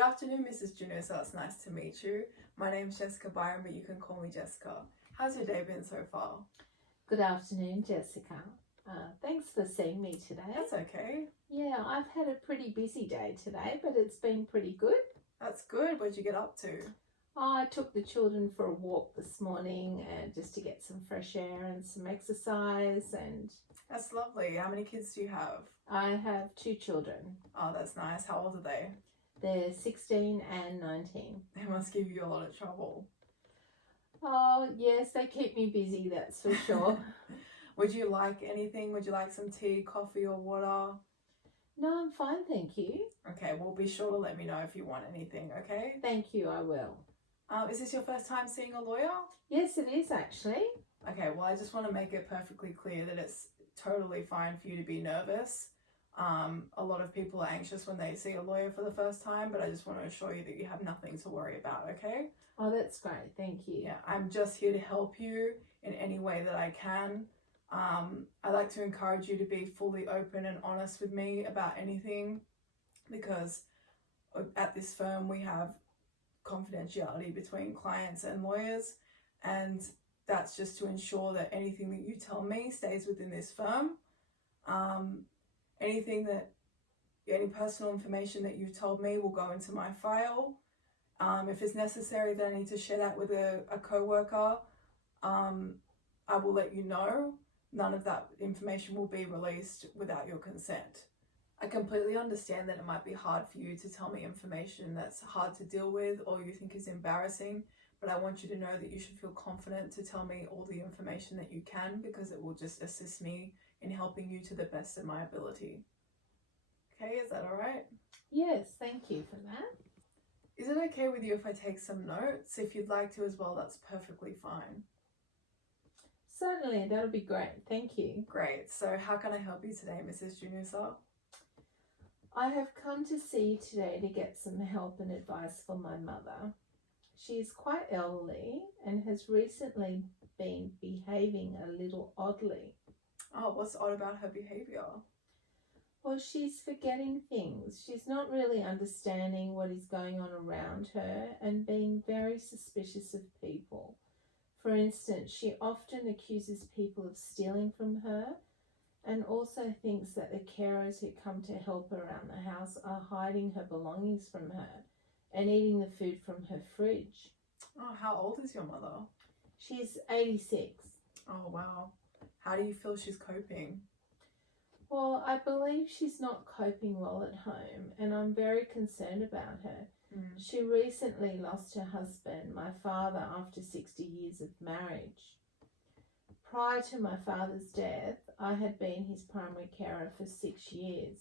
Good afternoon, Mrs. Junusa. It's nice to meet you. My name's Jessica Byron, but you can call me Jessica. How's your day been so far? Good afternoon, Jessica. Thanks for seeing me today. That's okay. Yeah, I've had a pretty busy day today, but it's been pretty good. That's good. What'd you get up to? I took the children for a walk this morning and just to get some fresh air and some exercise. And That's lovely. How many kids do you have? I have 2 children. Oh, that's nice. How old are they? They're 16 and 19. They must give you a lot of trouble. Oh, yes, they keep me busy, that's for sure. Would you like anything? Would you like some tea, coffee, or water? No, I'm fine, thank you. Okay, well, be sure to let me know if you want anything, okay? Thank you, I will. Is this your first time seeing a lawyer? Yes, it is actually. Okay, well, I just want to make it perfectly clear that it's totally fine for you to be nervous. A lot of people are anxious when they see a lawyer for the first time, but I just want to assure you that you have nothing to worry about, okay? Oh, that's great, thank you. Yeah, I'm just here to help you in any way that I can. I like to encourage you to be fully open and honest with me about anything, because at this firm we have confidentiality between clients and lawyers, and that's just to ensure that anything that you tell me stays within this firm. Any personal information that you've told me will go into my file. If it's necessary that I need to share that with a co-worker, I will let you know. None of that information will be released without your consent. I completely understand that it might be hard for you to tell me information that's hard to deal with or you think is embarrassing, but I want you to know that you should feel confident to tell me all the information that you can, because it will just assist me in helping you to the best of my ability. Okay, is that all right? Yes, thank you for that. Is it okay with you if I take some notes? If you'd like to as well, that's perfectly fine. Certainly, that would be great. Thank you. Great. So how can I help you today, Mrs. Junusa? I have come to see you today to get some help and advice for my mother. She is quite elderly and has recently been behaving a little oddly. Oh, what's odd about her behaviour? Well, she's forgetting things. She's not really understanding what is going on around her and being very suspicious of people. For instance, she often accuses people of stealing from her and also thinks that the carers who come to help her around the house are hiding her belongings from her and eating the food from her fridge. Oh, how old is your mother? She's 86. Oh, wow. How do you feel she's coping? Well, I believe she's not coping well at home, and I'm very concerned about her. She recently lost her husband, my father, after 60 years of marriage. Prior to my father's death, I had been his primary carer for 6 years.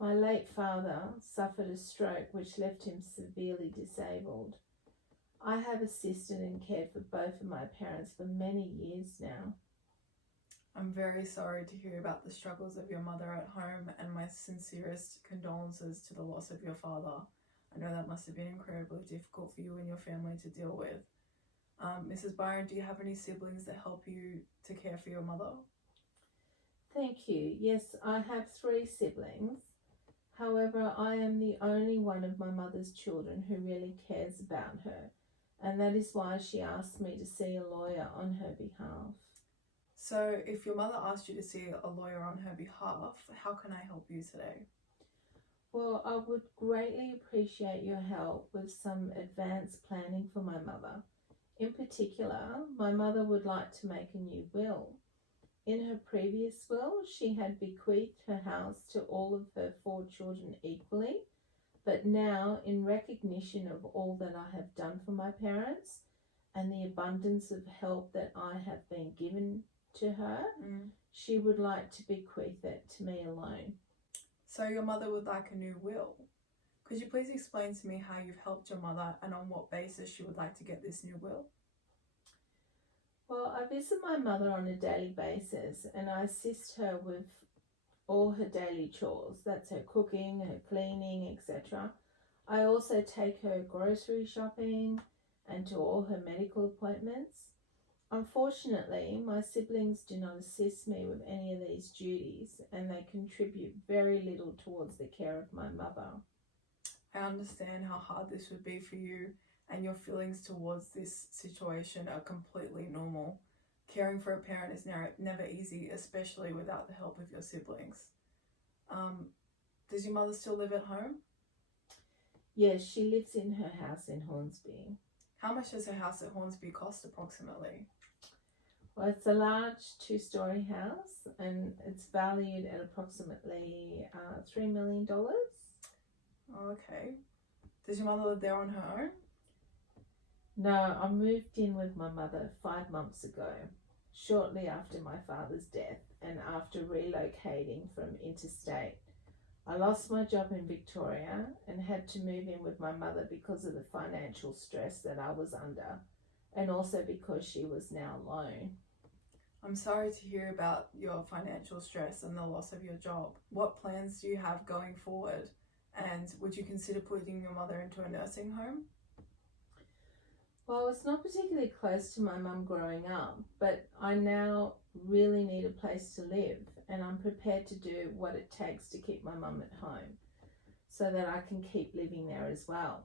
My late father suffered a stroke which left him severely disabled. I have assisted and cared for both of my parents for many years now. I'm very sorry to hear about the struggles of your mother at home, and my sincerest condolences to the loss of your father. I know that must have been incredibly difficult for you and your family to deal with. Mrs. Byron, do you have any siblings that help you to care for your mother? Thank you. Yes, I have 3 siblings. However, I am the only one of my mother's children who really cares about her, and that is why she asked me to see a lawyer on her behalf. So if your mother asked you to see a lawyer on her behalf, how can I help you today? Well, I would greatly appreciate your help with some advanced planning for my mother. In particular, my mother would like to make a new will. In her previous will, she had bequeathed her house to all of her 4 children equally, but now, in recognition of all that I have done for my parents and the abundance of help that I have been given to her, she would like to bequeath it to me alone. So your mother would like a new will. Could you please explain to me how you've helped your mother and on what basis she would like to get this new will? Well, I visit my mother on a daily basis and I assist her with all her daily chores. That's her cooking, her cleaning, etc. I also take her grocery shopping and to all her medical appointments. Unfortunately, my siblings do not assist me with any of these duties and they contribute very little towards the care of my mother. I understand how hard this would be for you, and your feelings towards this situation are completely normal. Caring for a parent is never easy, especially without the help of your siblings. Does your mother still live at home? Yes, she lives in her house in Hornsby. How much does her house at Hornsby cost approximately? Well, it's a large 2-story house and it's valued at approximately $3 million. Oh, okay. Does your mother live there on her own? No, I moved in with my mother 5 months ago, shortly after my father's death and after relocating from interstate. I lost my job in Victoria and had to move in with my mother because of the financial stress that I was under, and also because she was now alone. I'm sorry to hear about your financial stress and the loss of your job. What plans do you have going forward? And would you consider putting your mother into a nursing home? Well, I was not particularly close to my mum growing up, but I now really need a place to live, and I'm prepared to do what it takes to keep my mum at home so that I can keep living there as well.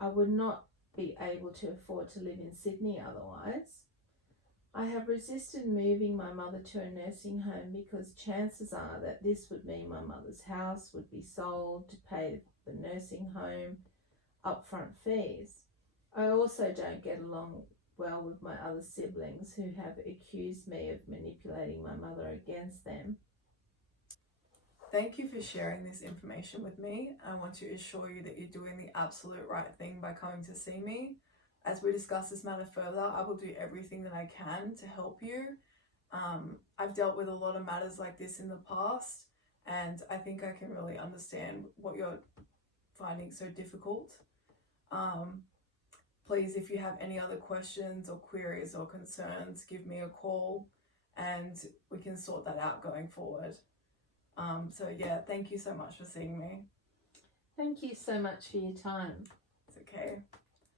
I would not be able to afford to live in Sydney otherwise. I have resisted moving my mother to a nursing home because chances are that this would mean my mother's house would be sold to pay the nursing home upfront fees. I also don't get along well with my other siblings who have accused me of manipulating my mother against them. Thank you for sharing this information with me. I want to assure you that you're doing the absolute right thing by coming to see me. As we discuss this matter further, I will do everything that I can to help you. I've dealt with a lot of matters like this in the past, and I think I can really understand what you're finding so difficult. Please, if you have any other questions or queries or concerns, give me a call and we can sort that out going forward. So yeah, thank you so much for seeing me. Thank you so much for your time. It's okay.